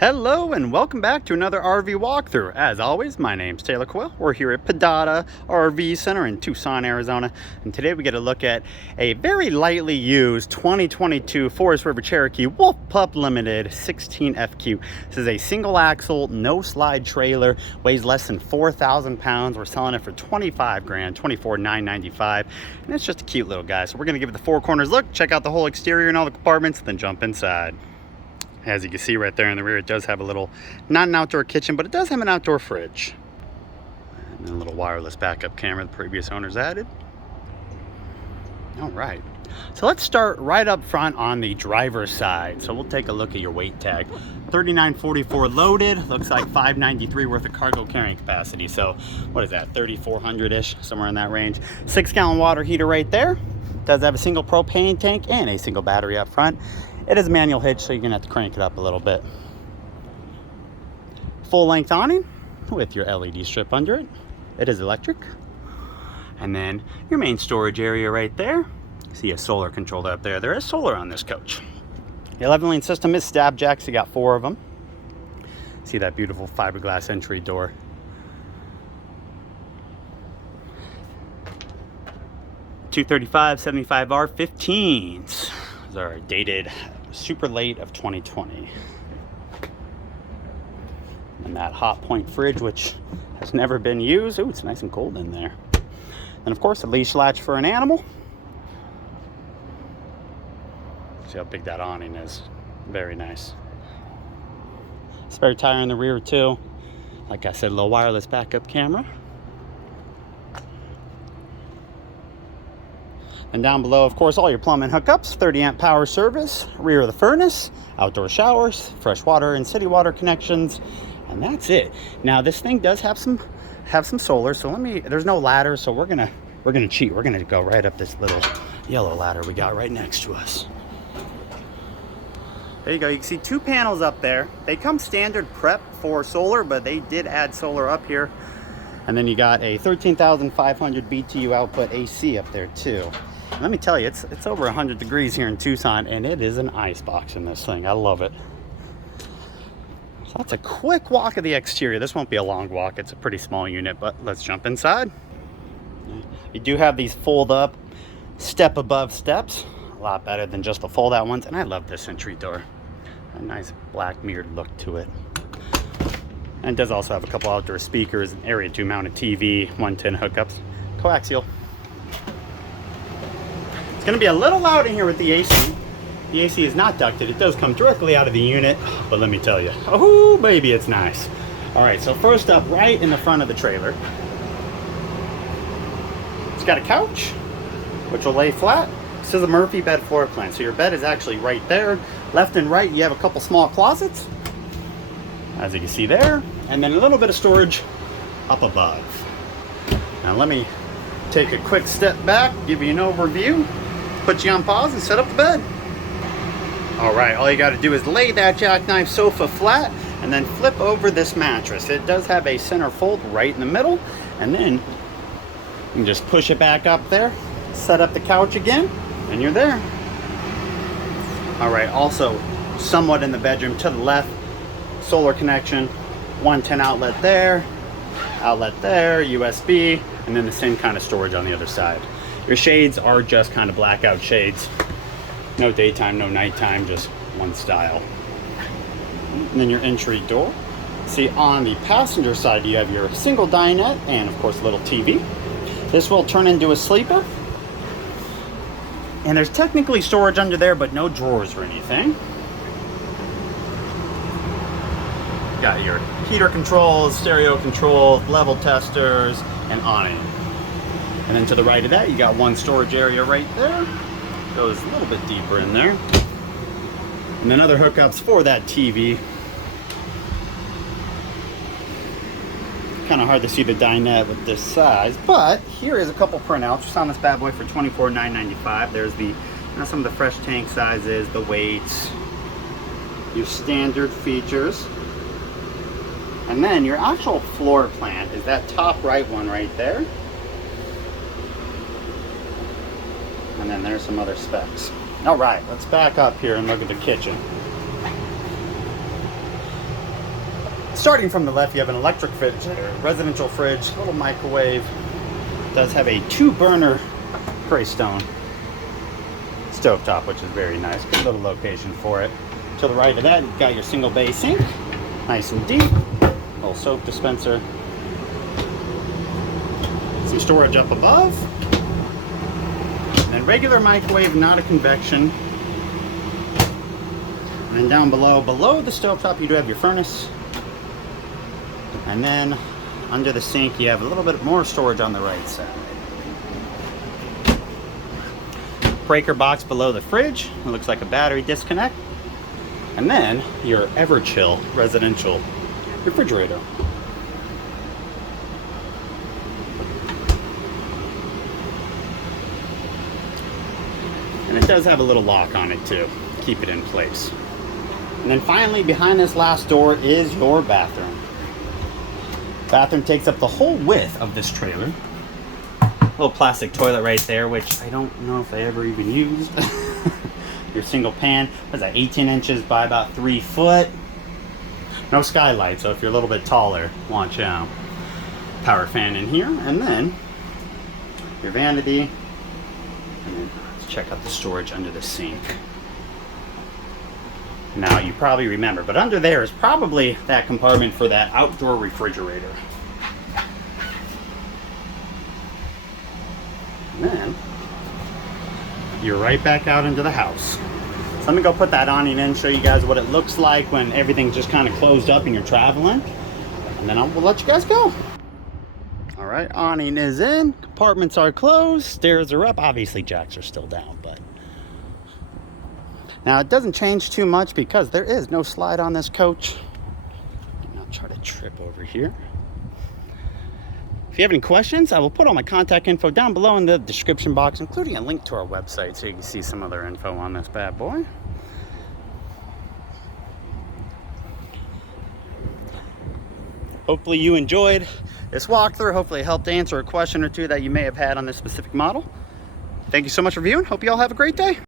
Hello and welcome back to another RV walkthrough. As always, my name's Taylor Coyle. We're here at Padada RV Center in Tucson, Arizona. And today we get a look at a very lightly used 2022 Forest River Cherokee Wolf Pup Limited 16FQ. This is a single axle, no slide trailer, weighs less than 4,000 pounds. We're selling it for 25 grand, 24,995. And it's just a cute little guy. So we're gonna give it the four corners look, check out the whole exterior and all the compartments, then jump inside. As you can see right there in the rear, it does have a little, not an outdoor kitchen, but it does have an outdoor fridge. And a little wireless backup camera the previous owners added. All right, so let's start right up front on the driver's side. So we'll take a look at your weight tag. 3944 loaded, looks like 593 worth of cargo carrying capacity. So what is that, 3,400-ish, somewhere in that range. 6-gallon water heater right there. Does have a single propane tank and a single battery up front. It is a manual hitch, so you're gonna have to crank it up a little bit. Full length awning with your LED strip under it. It is electric. And then your main storage area right there. See a solar controlled up there. There is solar on this coach. The 11-lane system is stab jacks. You got 4 of them. See that beautiful fiberglass entry door. $235.75R15s. Those are dated super late of 2020. And that hot point fridge, which has never been used. Ooh, it's nice and cold in there. And of course, a leash latch for an animal. See how big that awning is. Very nice. Spare tire in the rear too. Like I said, a little wireless backup camera. And down below, of course, all your plumbing hookups, 30-amp power service, rear of the furnace, outdoor showers, fresh water and city water connections, and that's it. Now, this thing does have some solar, so there's no ladder, so we're gonna cheat. We're gonna go right up this little yellow ladder we got right next to us. There you go. You can see 2 panels up there. They come standard prep for solar, but they did add solar up here. And then you got a 13,500 BTU output AC up there too. Let me tell you, it's over 100 degrees here in Tucson, and it is an ice box in this thing. I love it. So that's a quick walk of the exterior. This won't be a long walk. It's a pretty small unit, but let's jump inside. You do have these fold up step above steps. A lot better than just the fold out ones. And I love this entry door. A nice black mirrored look to it. And it does also have a couple outdoor speakers, an Area 2 mounted TV, 110 hookups, coaxial. It's gonna be a little loud in here with the AC. The AC is not ducted. It does come directly out of the unit, but let me tell you, oh baby, it's nice. All right, so first up, right in the front of the trailer, it's got a couch, which will lay flat. This is a Murphy bed floor plan, so your bed is actually right there. Left and right, you have a couple small closets, as you can see there, and then a little bit of storage up above. Now let me take a quick step back, give you an overview, put you on pause and set up the bed. All right, all you got to do is lay that jackknife sofa flat and then flip over this mattress. It does have a center fold right in the middle, and then you can just push it back up there, set up the couch again, and you're there. All right, also somewhat in the bedroom to the left, solar connection, 110 outlet there, USB, and then the same kind of storage on the other side. Your shades are just kind of blackout shades. No daytime, no nighttime, just one style. And then your entry door. See, on the passenger side, you have your single dinette and of course a little TV. This will turn into a sleeper. And there's technically storage under there, but no drawers or anything. Got your heater controls, stereo controls, level testers, and awning. And then to the right of that, you got one storage area right there. Goes a little bit deeper in there. And then other hookups for that TV. Kind of hard to see the dinette with this size, but here is a couple printouts just on this bad boy for $24,995. There's the, some of the fresh tank sizes, the weights, your standard features. And then your actual floor plan is that top right one right there. And then there's some other specs. All right, let's back up here and look at the kitchen. Starting from the left, you have an electric refrigerator, residential fridge, little microwave. It does have a 2-burner gray stone stovetop, which is very nice. Good little location for it. To the right of that, you've got your single bay sink, nice and deep. Little soap dispenser. Some storage up above. And then regular microwave, not a convection. And then down below the stovetop, you do have your furnace. And then under the sink, you have a little bit more storage on the right side. Breaker box below the fridge. It looks like a battery disconnect. And then your Everchill residential refrigerator. And it does have a little lock on it too, keep it in place. And then finally, behind this last door is your bathroom. Bathroom takes up the whole width of this trailer. Little plastic toilet right there, which I don't know if I ever even used. Your single pan, what's that, 18 inches by about 3 foot. No skylight, so if you're a little bit taller, watch out. Power fan in here, and then your vanity. And then let's check out the storage under the sink. Now, you probably remember, but under there is probably that compartment for that outdoor refrigerator. And then you're right back out into the house. So let me go put that awning in, show you guys what it looks like when everything's just kind of closed up and you're traveling. And then we'll let you guys go. All right, awning is in, compartments are closed, stairs are up. Obviously, jacks are still down, but now it doesn't change too much because there is no slide on this coach. And I'll try to trip over here. If you have any questions, I will put all my contact info down below in the description box, including a link to our website so you can see some other info on this bad boy. Hopefully you enjoyed this walkthrough. Hopefully it helped answer a question or two that you may have had on this specific model. Thank you so much for viewing. Hope you all have a great day.